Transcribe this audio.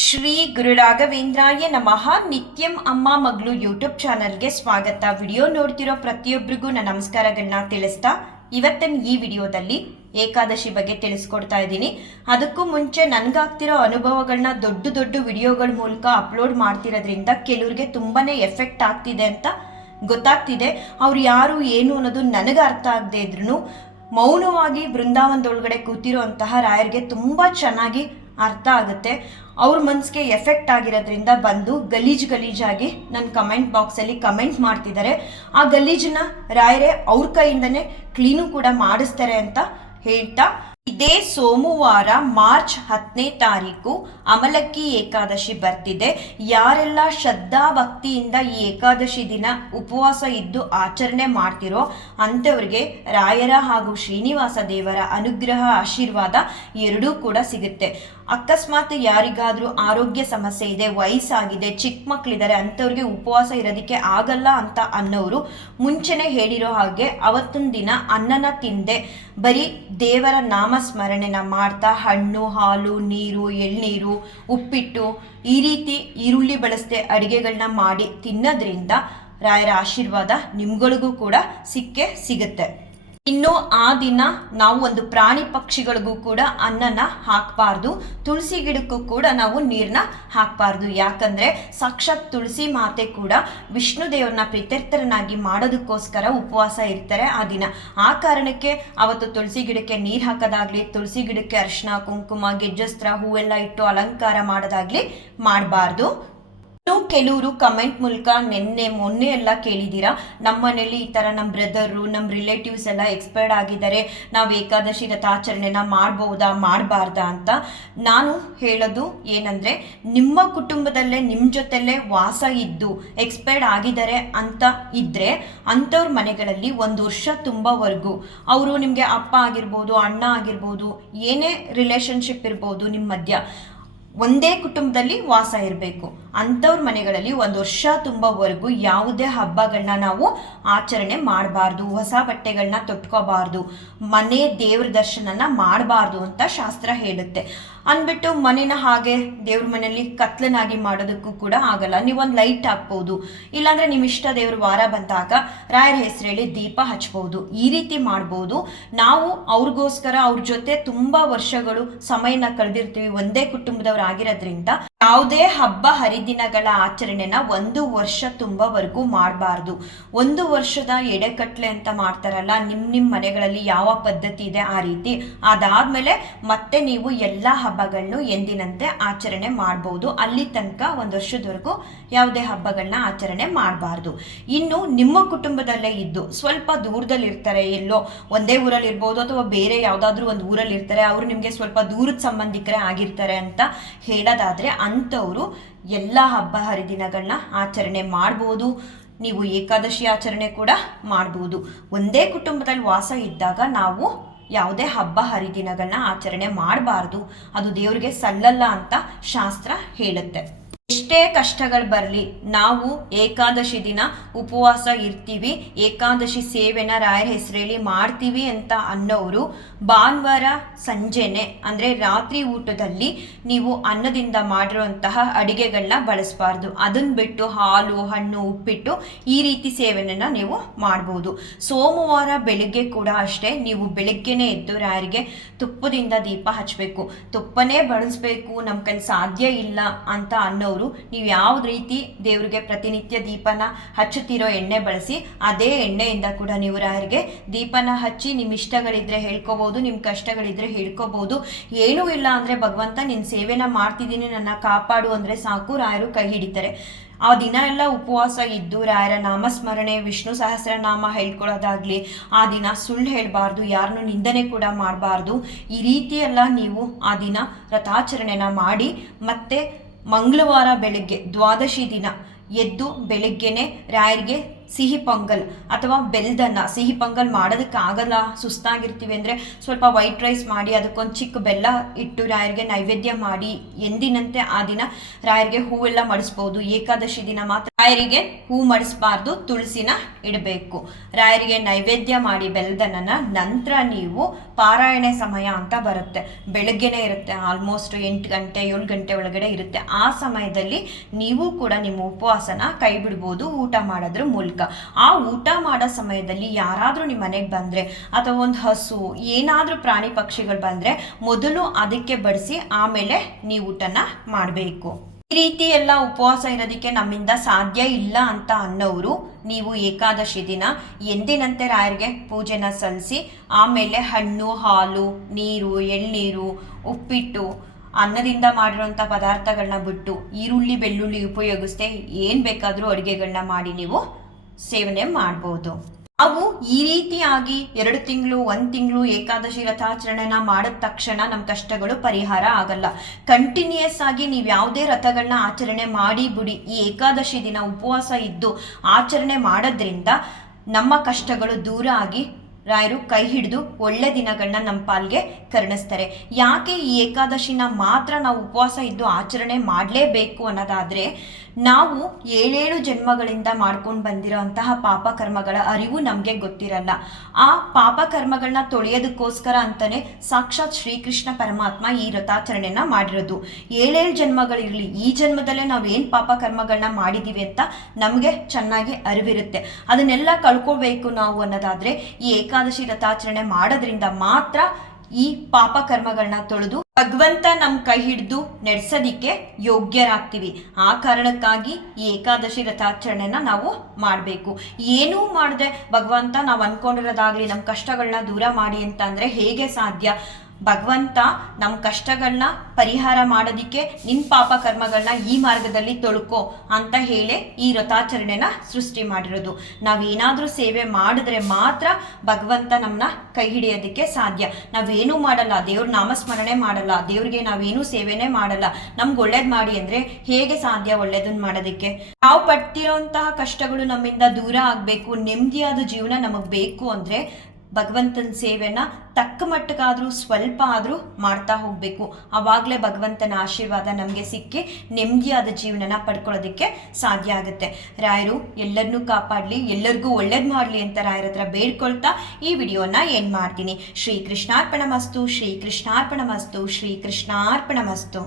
ಶ್ರೀ ಗುರು ರಾಘವೇಂದ್ರಾಯ ನಮಃ. ನಿತ್ಯಂ ಅಮ್ಮ ಮಗಳು ಯೂಟ್ಯೂಬ್ ಚಾನಲ್ಗೆ ಸ್ವಾಗತ. ವಿಡಿಯೋ ನೋಡ್ತಿರೋ ಪ್ರತಿಯೊಬ್ಬರಿಗೂ ನನ್ನ ನಮಸ್ಕಾರಗಳನ್ನ ತಿಳಿಸ್ತಾ ಇವತ್ತಿನ ಈ ವಿಡಿಯೋದಲ್ಲಿ ಏಕಾದಶಿ ಬಗ್ಗೆ ತಿಳಿಸ್ಕೊಡ್ತಾ ಇದ್ದೀನಿ. ಅದಕ್ಕೂ ಮುಂಚೆ ನನಗಾಗ್ತಿರೋ ಅನುಭವಗಳನ್ನ ದೊಡ್ಡ ದೊಡ್ಡ ವಿಡಿಯೋಗಳ ಮೂಲಕ ಅಪ್ಲೋಡ್ ಮಾಡ್ತಿರೋದ್ರಿಂದ ಕೆಲವ್ರಿಗೆ ತುಂಬಾ ಎಫೆಕ್ಟ್ ಆಗ್ತಿದೆ ಅಂತ ಗೊತ್ತಾಗ್ತಿದೆ. ಅವ್ರು ಯಾರು ಏನು ಅನ್ನೋದು ನನಗೆ ಅರ್ಥ ಆಗದೆ ಇದ್ರೂ ಮೌನವಾಗಿ ಬೃಂದಾವನದೊಳಗಡೆ ಕೂತಿರೋ ಅಂತಹ ರಾಯರಿಗೆ ತುಂಬ ಚೆನ್ನಾಗಿ ಅರ್ಥ ಆಗುತ್ತೆ. ಅವ್ರ ಮನಸ್ಸಿಗೆ ಎಫೆಕ್ಟ್ ಆಗಿರೋದ್ರಿಂದ ಬಂದು ಗಲೀಜಾಗಿ ನನ್ನ ಕಮೆಂಟ್ ಬಾಕ್ಸಲ್ಲಿ ಕಮೆಂಟ್ ಮಾಡ್ತಿದ್ದಾರೆ. ಆ ಗಲೀಜನ್ನ ರಾಯರೇ ಅವ್ರ ಕೈಯಿಂದನೇ ಕ್ಲೀನು ಕೂಡ ಮಾಡಿಸ್ತಾರೆ ಅಂತ ಹೇಳ್ತಾ, ಇದೇ ಸೋಮವಾರ ಮಾರ್ಚ್ 10ನೇ ತಾರೀಕು ಅಮಲಕ್ಕಿ ಏಕಾದಶಿ ಬರ್ತಿದೆ. ಯಾರೆಲ್ಲ ಶ್ರದ್ಧಾ ಭಕ್ತಿಯಿಂದ ಈ ಏಕಾದಶಿ ದಿನ ಉಪವಾಸ ಇದ್ದು ಆಚರಣೆ ಮಾಡ್ತಿರೋ ಅಂಥವ್ರಿಗೆ ರಾಯರ ಹಾಗೂ ಶ್ರೀನಿವಾಸ ದೇವರ ಅನುಗ್ರಹ ಆಶೀರ್ವಾದ ಎರಡೂ ಕೂಡ ಸಿಗುತ್ತೆ. ಅಕಸ್ಮಾತ್ ಯಾರಿಗಾದ್ರೂ ಆರೋಗ್ಯ ಸಮಸ್ಯೆ ಇದೆ, ವಯಸ್ಸಾಗಿದೆ, ಚಿಕ್ಕ ಮಕ್ಕಳಿದ್ದಾರೆ, ಅಂಥವ್ರಿಗೆ ಉಪವಾಸ ಇರೋದಕ್ಕೆ ಆಗಲ್ಲ ಅಂತ ಅನ್ನೋರು ಮುಂಚೆನೆ ಹೇಳಿರೋ ಹಾಗೆ ಅವತ್ತೊಂದು ದಿನ ಅನ್ನನ ತಿಂದೆ ಬರೀ ದೇವರ ನಾಮಸ್ಮರಣೆನ ಮಾಡ್ತಾ ಹಣ್ಣು, ಹಾಲು, ನೀರು, ಎಳ್ನೀರು, ಉಪ್ಪಿಟ್ಟು ಈ ರೀತಿ ಈರುಳ್ಳಿ ಬಳಸದೆ ಅಡುಗೆಗಳನ್ನ ಮಾಡಿ ತಿನ್ನೋದ್ರಿಂದ ರಾಯರ ಆಶೀರ್ವಾದ ನಿಮ್ಗಳಿಗೂ ಕೂಡ ಸಿಗುತ್ತೆ. ಇನ್ನು ಆ ದಿನ ನಾವು ಒಂದು ಪ್ರಾಣಿ ಪಕ್ಷಿಗಳಿಗೂ ಕೂಡ ಅನ್ನನ ಹಾಕಬಾರ್ದು, ತುಳಸಿ ಗಿಡಕ್ಕೂ ಕೂಡ ನಾವು ನೀರನ್ನ ಹಾಕಬಾರ್ದು. ಯಾಕಂದರೆ ಸಾಕ್ಷಾತ್ ತುಳಸಿ ಮಾತೆ ಕೂಡ ವಿಷ್ಣು ದೇವ್ರನ್ನ ಪ್ರೀತ್ಯರ್ಥರನ್ನಾಗಿ ಮಾಡೋದಕ್ಕೋಸ್ಕರ ಉಪವಾಸ ಇರ್ತಾರೆ ಆ ದಿನ. ಆ ಕಾರಣಕ್ಕೆ ಅವತ್ತು ತುಳಸಿ ಗಿಡಕ್ಕೆ ನೀರು ಹಾಕೋದಾಗ್ಲಿ, ತುಳಸಿ ಗಿಡಕ್ಕೆ ಅರಿಶಿನ, ಕುಂಕುಮ, ಗೆಜ್ಜಸ್ತ್ರ, ಹೂವೆಲ್ಲ ಇಟ್ಟು ಅಲಂಕಾರ ಮಾಡೋದಾಗ್ಲಿ ಮಾಡಬಾರ್ದು. ಕೆಲವರು ಕಮೆಂಟ್ ಮೂಲಕ ಮೊನ್ನೆ ಎಲ್ಲ ಕೇಳಿದ್ದೀರಾ, ನಮ್ಮ ಮನೇಲಿ ಈ ಥರ ನಮ್ಮ ಬ್ರದರು, ನಮ್ಮ ರಿಲೇಟಿವ್ಸ್ ಎಲ್ಲ ಎಕ್ಸ್ಪೈರ್ಡ್ ಆಗಿದ್ದಾರೆ, ನಾವು ಏಕಾದಶಿ ವ್ರತಾಚರಣೆನ ಮಾಡ್ಬೋದಾ ಮಾಡಬಾರ್ದಾ ಅಂತ. ನಾನು ಹೇಳೋದು ಏನಂದರೆ, ನಿಮ್ಮ ಕುಟುಂಬದಲ್ಲೇ ನಿಮ್ಮ ಜೊತೆಲ್ಲೇ ವಾಸ ಇದ್ದು ಎಕ್ಸ್ಪೈರ್ಡ್ ಆಗಿದ್ದಾರೆ ಅಂತ ಇದ್ದರೆ ಅಂಥವ್ರ ಮನೆಗಳಲ್ಲಿ 1 ವರ್ಷ ತುಂಬವರೆಗೂ ಅವರು ನಿಮಗೆ ಅಪ್ಪ ಆಗಿರ್ಬೋದು, ಅಣ್ಣ ಆಗಿರ್ಬೋದು, ಏನೇ ರಿಲೇಷನ್ಶಿಪ್ ಇರ್ಬೋದು, ನಿಮ್ಮ ಮಧ್ಯ ಒಂದೇ ಕುಟುಂಬದಲ್ಲಿ ವಾಸ ಇರಬೇಕು. ಅಂಥವ್ರ ಮನೆಗಳಲ್ಲಿ 1 ವರ್ಷ ತುಂಬವರೆಗೂ ಯಾವುದೇ ಹಬ್ಬಗಳನ್ನ ನಾವು ಆಚರಣೆ ಮಾಡಬಾರ್ದು, ಹೊಸ ಬಟ್ಟೆಗಳನ್ನ ತೊಟ್ಕೋಬಾರ್ದು, ಮನೆ ದೇವ್ರ ದರ್ಶನನ ಮಾಡಬಾರ್ದು ಅಂತ ಶಾಸ್ತ್ರ ಹೇಳುತ್ತೆ. ಅಂದ್ಬಿಟ್ಟು ಮನೇನ ಹಾಗೆ ದೇವ್ರ ಮನೆಯಲ್ಲಿ ಕತ್ಲನಾಗಿ ಮಾಡೋದಕ್ಕೂ ಕೂಡ ಆಗಲ್ಲ. ನೀವೊಂದು ಲೈಟ್ ಹಾಕ್ಬೋದು, ಇಲ್ಲಾಂದರೆ ನಿಮ್ಮ ಇಷ್ಟ ದೇವ್ರ ವಾರ ಬಂದಾಗ ರಾಯರ ಹೆಸರು ಹೇಳಿ ದೀಪ ಹಚ್ಬೋದು. ಈ ರೀತಿ ಮಾಡ್ಬೋದು. ನಾವು ಅವ್ರಿಗೋಸ್ಕರ ಅವ್ರ ಜೊತೆ ತುಂಬ ವರ್ಷಗಳು ಸಮಯನ ಕಳೆದಿರ್ತೀವಿ, ಒಂದೇ ಕುಟುಂಬದವ್ರು ಆಗಿರೋದ್ರಿಂದ ಯಾವುದೇ ಹಬ್ಬ ಹರಿದಿನಗಳ ಆಚರಣೆನ 1 ವರ್ಷ ತುಂಬವರೆಗೂ ಮಾಡಬಾರ್ದು. 1 ವರ್ಷದ ಎಡೆಕಟ್ಲೆ ಅಂತ ಮಾಡ್ತಾರಲ್ಲ, ನಿಮ್ಮ ಮನೆಗಳಲ್ಲಿ ಯಾವ ಪದ್ಧತಿ ಇದೆ ಆ ರೀತಿ. ಅದಾದ್ಮೇಲೆ ಮತ್ತೆ ನೀವು ಎಲ್ಲ ಹಬ್ಬಗಳನ್ನು ಎಂದಿನಂತೆ ಆಚರಣೆ ಮಾಡ್ಬೋದು. ಅಲ್ಲಿ ತನಕ 1 ವರ್ಷದವರೆಗೂ ಯಾವುದೇ ಹಬ್ಬಗಳನ್ನ ಆಚರಣೆ ಮಾಡಬಾರ್ದು. ಇನ್ನು ನಿಮ್ಮ ಕುಟುಂಬದಲ್ಲೇ ಇದ್ದು ಸ್ವಲ್ಪ ದೂರದಲ್ಲಿ ಇರ್ತಾರೆ, ಎಲ್ಲೋ ಒಂದೇ ಊರಲ್ಲಿ ಇರ್ಬೋದು ಅಥವಾ ಬೇರೆ ಯಾವುದಾದ್ರೂ ಒಂದು ಊರಲ್ಲಿ ಇರ್ತಾರೆ, ಅವರು ನಿಮಗೆ ಸ್ವಲ್ಪ ದೂರದ ಸಂಬಂಧಿಕರೇ ಆಗಿರ್ತಾರೆ ಅಂತ ಹೇಳೋದಾದ್ರೆ ಅಂಥವರು ಎಲ್ಲ ಹಬ್ಬ ಹರಿದಿನಗಳನ್ನ ಆಚರಣೆ ಮಾಡ್ಬೋದು. ನೀವು ಏಕಾದಶಿ ಆಚರಣೆ ಕೂಡ ಮಾಡ್ಬೋದು. ಒಂದೇ ಕುಟುಂಬದಲ್ಲಿ ವಾಸ ಇದ್ದಾಗ ನಾವು ಯಾವುದೇ ಹಬ್ಬ ಹರಿದಿನಗಳನ್ನ ಆಚರಣೆ ಮಾಡಬಾರ್ದು, ಅದು ದೇವರಿಗೆ ಸಲ್ಲಲ್ಲ ಅಂತ ಶಾಸ್ತ್ರ ಹೇಳುತ್ತೆ. ಎಷ್ಟೇ ಕಷ್ಟಗಳು ಬರಲಿ ನಾವು ಏಕಾದಶಿ ದಿನ ಉಪವಾಸ ಇರ್ತೀವಿ, ಏಕಾದಶಿ ಸೇವೆನ ರಾಯರ ಹೆಸರೇಳಿ ಮಾಡ್ತೀವಿ ಅಂತ ಅನ್ನೋರು ಭಾನುವಾರ ಸಂಜೆನೆ ಅಂದರೆ ರಾತ್ರಿ ಊಟದಲ್ಲಿ ನೀವು ಅನ್ನದಿಂದ ಮಾಡಿರುವಂತಹ ಅಡಿಗೆಗಳನ್ನ ಬಳಸಬಾರ್ದು. ಅದನ್ನ ಬಿಟ್ಟು ಹಾಲು, ಹಣ್ಣು, ಉಪ್ಪಿಟ್ಟು ಈ ರೀತಿ ಸೇವೆನ ನೀವು ಮಾಡ್ಬೋದು. ಸೋಮವಾರ ಬೆಳಿಗ್ಗೆ ಕೂಡ ಅಷ್ಟೇ, ನೀವು ಬೆಳಿಗ್ಗೆನೇ ಎದ್ದು ರಾಯರಿಗೆ ತುಪ್ಪದಿಂದ ದೀಪ ಹಚ್ಚಬೇಕು. ತುಪ್ಪನೇ ಬಳಸಬೇಕು, ನಮ್ಮ ಕೈಲಿ ಸಾಧ್ಯ ಇಲ್ಲ ಅಂತ ಅನ್ನೋರು ನೀವು ಯಾವ ರೀತಿ ದೇವರಿಗೆ ಪ್ರತಿನಿತ್ಯ ದೀಪನ ಹಚ್ಚುತ್ತೀರೋ ಎಣ್ಣೆ ಬಳಸಿ ಅದೇ ಎಣ್ಣೆಯಿಂದ ಕೂಡ ನೀವು ರಾಯರಿಗೆ ದೀಪನ ಹಚ್ಚಿ ನಿಮ್ಮ ಇಷ್ಟಗಳಿದ್ರೆ ಹೇಳ್ಕೋಬಹುದು, ನಿಮ್ಮ ಕಷ್ಟಗಳಿದ್ರೆ ಹೇಳ್ಕೋಬಹುದು. ಏನೂ ಇಲ್ಲ ಅಂದ್ರೆ ಭಗವಂತ ನಿನ್ನ ಸೇವೆನ ಮಾಡ್ತಿದ್ದೀನಿ, ನನ್ನ ಕಾಪಾಡು ಅಂದ್ರೆ ಸಾಕು, ರಾಯರು ಕೈ ಹಿಡಿತಾರೆ. ಆ ದಿನ ಎಲ್ಲ ಉಪವಾಸ ಇದ್ದು ರಾಯರ ನಾಮಸ್ಮರಣೆ, ವಿಷ್ಣು ಸಹಸ್ರನಾಮ ಹೇಳ್ಕೊಳ್ಳೋದಾಗ್ಲಿ, ಆ ದಿನ ಸುಳ್ಳು ಹೇಳಬಾರ್ದು, ಯಾರನ್ನೂ ನಿಂದನೆ ಕೂಡ ಮಾಡಬಾರ್ದು. ಈ ರೀತಿ ಎಲ್ಲ ನೀವು ಆ ದಿನ ವ್ರತಾಚರಣೆನ ಮಾಡಿ ಮತ್ತೆ ಮಂಗಳವಾರ ಬೆಳಗ್ಗೆ ದ್ವಾದಶಿ ದಿನ ಎದ್ದು ಬೆಳಗ್ಗೆನೆ ರಾಯರಿಗೆ ಸಿಹಿ ಪೊಂಗಲ್ ಅಥವಾ ಬೆಲ್ಲದನ್ನ, ಸಿಹಿ ಪೊಂಗಲ್ ಮಾಡೋದಕ್ಕೆ ಆಗಲ್ಲ, ಸುಸ್ತಾಗಿರ್ತೀವಿ ಅಂದರೆ ಸ್ವಲ್ಪ ವೈಟ್ ರೈಸ್ ಮಾಡಿ ಅದಕ್ಕೊಂದು ಚಿಕ್ಕ ಬೆಲ್ಲ ಇಟ್ಟು ರಾಯರಿಗೆ ನೈವೇದ್ಯ ಮಾಡಿ ಎಂದಿನಂತೆ ಆ ದಿನ ರಾಯರಿಗೆ ಹೂವೆಲ್ಲ ಮಡಿಸ್ಬೋದು. ಏಕಾದಶಿ ದಿನ ಮಾತ್ರ ರಾಯರಿಗೆ ಹೂ ಮಡಿಸ್ಬಾರ್ದು, ತುಳಸಿನ ಇಡಬೇಕು. ರಾಯರಿಗೆ ನೈವೇದ್ಯ ಮಾಡಿ ಬೆಲ್ಲದನ್ನ ನಂತರ ನೀವು ಪಾರಾಯಣೆ ಸಮಯ ಅಂತ ಬರುತ್ತೆ, ಬೆಳಗ್ಗೆನೇ ಇರುತ್ತೆ, ಆಲ್ಮೋಸ್ಟ್ 8 ಗಂಟೆ 7 ಗಂಟೆ ಒಳಗಡೆ ಇರುತ್ತೆ. ಆ ಸಮಯದಲ್ಲಿ ನೀವು ಕೂಡ ನಿಮ್ಮ ಉಪವಾಸನ ಕೈ ಬಿಡ್ಬೋದು ಊಟ ಮಾಡೋದ್ರ ಮೂಲಕ. ಆ ಊಟ ಮಾಡೋ ಸಮಯದಲ್ಲಿ ಯಾರಾದರೂ ನಿಮ್ಮ ಮನೆಗೆ ಬಂದರೆ ಅಥವಾ ಒಂದು ಹಸು ಏನಾದರೂ ಪ್ರಾಣಿ ಪಕ್ಷಿಗಳು ಬಂದರೆ ಮೊದಲು ಅದಕ್ಕೆ ಬಡಿಸಿ ಆಮೇಲೆ ನೀವು ಊಟನ ಮಾಡಬೇಕು. ಈ ರೀತಿ ಎಲ್ಲ ಉಪವಾಸ ಇರೋದಕ್ಕೆ ನಮ್ಮಿಂದ ಸಾಧ್ಯ ಇಲ್ಲ ಅಂತ ಅನ್ನೋರು ನೀವು ಏಕಾದಶಿ ದಿನ ಎಂದಿನಂತೆ ರಾಯರಿಗೆ ಪೂಜೆನ ಸಲ್ಲಿಸಿ ಆಮೇಲೆ ಹಣ್ಣು, ಹಾಲು, ನೀರು, ಎಳ್ನೀರು, ಉಪ್ಪಿಟ್ಟು, ಅನ್ನದಿಂದ ಮಾಡಿರೋಂಥ ಪದಾರ್ಥಗಳನ್ನ ಬಿಟ್ಟು ಈರುಳ್ಳಿ, ಬೆಳ್ಳುಳ್ಳಿ ಉಪಯೋಗಿಸದೆ ಏನು ಬೇಕಾದರೂ ಅಡುಗೆಗಳನ್ನ ಮಾಡಿ ನೀವು ಸೇವನೆ ಮಾಡ್ಬೋದು. ಅವು ಈ ರೀತಿಯಾಗಿ 2 ತಿಂಗಳು 1 ತಿಂಗಳು ಏಕಾದಶಿ ರಥಾಚರಣೆನ ಮಾಡಿದ ತಕ್ಷಣ ನಮ್ಮ ಕಷ್ಟಗಳು ಪರಿಹಾರ ಆಗಲ್ಲ. ಕಂಟಿನ್ಯೂಯಸ್ ಆಗಿ ನೀವು ಯಾವುದೇ ರಥಗಳನ್ನ ಆಚರಣೆ ಮಾಡಿ ಬಿಡಿ, ಈ ಏಕಾದಶಿ ದಿನ ಉಪವಾಸ ಇದ್ದು ಆಚರಣೆ ಮಾಡೋದ್ರಿಂದ ನಮ್ಮ ಕಷ್ಟಗಳು ದೂರ ಆಗಿ ರಾಯರು ಕೈ ಹಿಡಿದು ಒಳ್ಳೆ ದಿನಗಳನ್ನ ನಮ್ಮ ಪಾಲ್ಗೆ ಕರುಣಿಸ್ತಾರೆ. ಯಾಕೆ ಈ ಏಕಾದಶಿನ ಮಾತ್ರ ನಾವು ಉಪವಾಸ ಇದ್ದು ಆಚರಣೆ ಮಾಡಲೇಬೇಕು ಅನ್ನೋದಾದರೆ, ನಾವು 7 ಜನ್ಮಗಳಿಂದ ಮಾಡ್ಕೊಂಡು ಬಂದಿರೋ ಅಂತಹ ಪಾಪ ಕರ್ಮಗಳ ಅರಿವು ನಮಗೆ ಗೊತ್ತಿರಲ್ಲ. ಆ ಪಾಪ ಕರ್ಮಗಳನ್ನ ತೊಳೆಯೋದಕ್ಕೋಸ್ಕರ ಅಂತಾನೆ ಸಾಕ್ಷಾತ್ ಶ್ರೀಕೃಷ್ಣ ಪರಮಾತ್ಮ ಈ ವ್ರತಾಚರಣೆನ ಮಾಡಿರೋದು. 7 ಜನ್ಮಗಳಿರಲಿ, ಈ ಜನ್ಮದಲ್ಲೇ ನಾವು ಏನು ಪಾಪ ಕರ್ಮಗಳನ್ನ ಮಾಡಿದ್ದೀವಿ ಅಂತ ನಮಗೆ ಚೆನ್ನಾಗಿ ಅರಿವಿರುತ್ತೆ. ಅದನ್ನೆಲ್ಲ ಕಳ್ಕೊಳ್ಬೇಕು ನಾವು ಅನ್ನೋದಾದರೆ ಈ ಏಕಾದಶಿ ವ್ರತಾಚರಣೆ ಮಾಡೋದ್ರಿಂದ ಮಾತ್ರ ಈ ಪಾಪ ಕರ್ಮಗಳನ್ನ ತೊಳೆದು ಭಗವಂತ ನಮ್ಮ ಕೈ ಹಿಡಿದು ನಡೆಸೋದಿಕ್ಕೆ ಯೋಗ್ಯರಾಗ್ತೀವಿ. ಆ ಕಾರಣಕ್ಕಾಗಿ ಈ ಏಕಾದಶಿ ವ್ರತಾಚರಣೆನ ನಾವು ಮಾಡಬೇಕು. ಏನೂ ಮಾಡದೆ ಭಗವಂತ ನಾವು ಅಂದ್ಕೊಂಡಿರೋದಾಗಲಿ ನಮ್ಮ ಕಷ್ಟಗಳನ್ನ ದೂರ ಮಾಡಿ ಅಂತ ಅಂದರೆ ಹೇಗೆ ಸಾಧ್ಯ? ಭಗವಂತ ನಮ್ಮ ಕಷ್ಟಗಳನ್ನ ಪರಿಹಾರ ಮಾಡೋದಿಕ್ಕೆ ನಿನ್ನ ಪಾಪ ಕರ್ಮಗಳನ್ನ ಈ ಮಾರ್ಗದಲ್ಲಿ ತೊಳ್ಕೊ ಅಂತ ಹೇಳಿ ಈ ವ್ರತಾಚರಣೆನ ಸೃಷ್ಟಿ ಮಾಡಿರೋದು. ನಾವೇನಾದರೂ ಸೇವೆ ಮಾಡಿದ್ರೆ ಮಾತ್ರ ಭಗವಂತ ನಮ್ಮನ್ನ ಕೈ ಹಿಡಿಯೋದಕ್ಕೆ ಸಾಧ್ಯ. ನಾವೇನೂ ಮಾಡಲ್ಲ, ದೇವ್ರ ನಾಮಸ್ಮರಣೆ ಮಾಡಲ್ಲ, ದೇವ್ರಿಗೆ ನಾವೇನೂ ಸೇವೆನೇ ಮಾಡಲ್ಲ, ನಮ್ಗೆ ಒಳ್ಳೇದು ಮಾಡಿ ಅಂದರೆ ಹೇಗೆ ಸಾಧ್ಯ ಒಳ್ಳೇದನ್ನ ಮಾಡೋದಕ್ಕೆ? ನಾವು ಪಡ್ತಿರೋಂತಹ ಕಷ್ಟಗಳು ನಮ್ಮಿಂದ ದೂರ ಆಗಬೇಕು, ನೆಮ್ಮದಿಯಾದ ಜೀವನ ನಮಗೆ ಬೇಕು ಅಂದರೆ ಭಗವಂತನ ಸೇವೆನ ತಕ್ಕ ಮಟ್ಟಕ್ಕಾದರೂ ಸ್ವಲ್ಪ ಆದರೂ ಮಾಡ್ತಾ ಹೋಗಬೇಕು. ಆವಾಗಲೇ ಭಗವಂತನ ಆಶೀರ್ವಾದ ನಮಗೆ ಸಿಕ್ಕಿ ನೆಮ್ಮದಿಯಾದ ಜೀವನನ ಪಡ್ಕೊಳ್ಳೋದಕ್ಕೆ ಸಾಧ್ಯ ಆಗುತ್ತೆ. ರಾಯರು ಎಲ್ಲರನ್ನೂ ಕಾಪಾಡಲಿ, ಎಲ್ಲರಿಗೂ ಒಳ್ಳೇದು ಮಾಡಲಿ ಅಂತ ರಾಯರ ಹತ್ರ ಬೇಡ್ಕೊಳ್ತಾ ಈ ವಿಡಿಯೋನ ಏನು ಮಾಡ್ತೀನಿ. ಶ್ರೀ ಕೃಷ್ಣಾರ್ಪಣಮಸ್ತು, ಶ್ರೀ ಕೃಷ್ಣಾರ್ಪಣಮಸ್ತು, ಶ್ರೀ ಕೃಷ್ಣಾರ್ಪಣಮಸ್ತು.